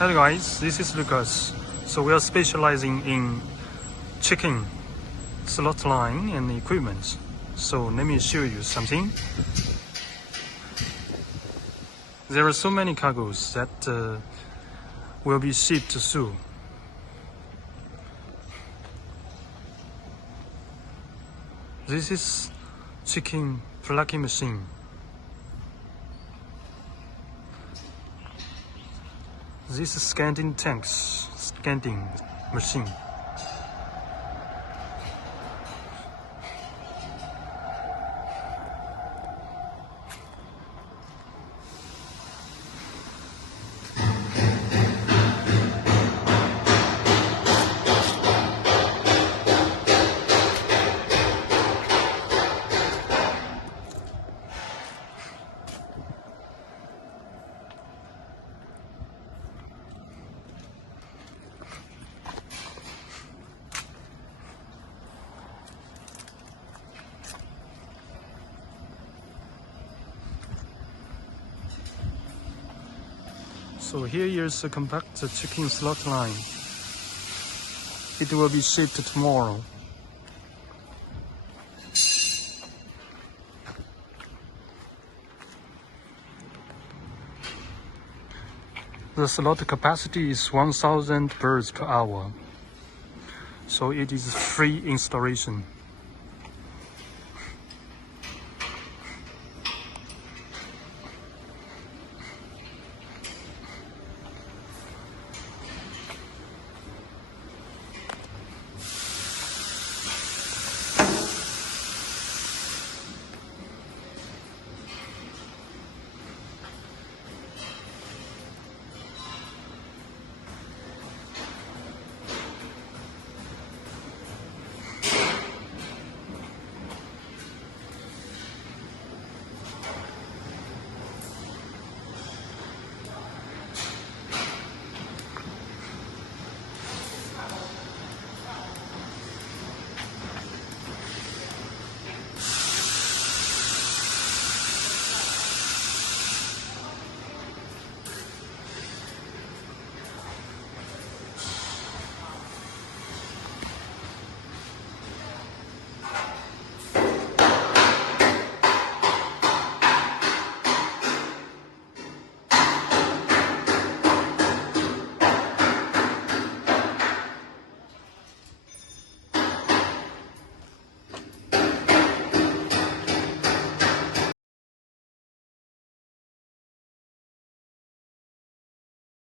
Hello guys, this is Lucas. So we are specializing in chicken slot line and equipment. So let me show you something. There are so many cargoes that will be shipped soon. This is chicken plucking machine. This is scanning machine. So here is a compact chicken slot line. It will be shipped tomorrow. The slot capacity is 1,000 birds per hour. So it is free installation.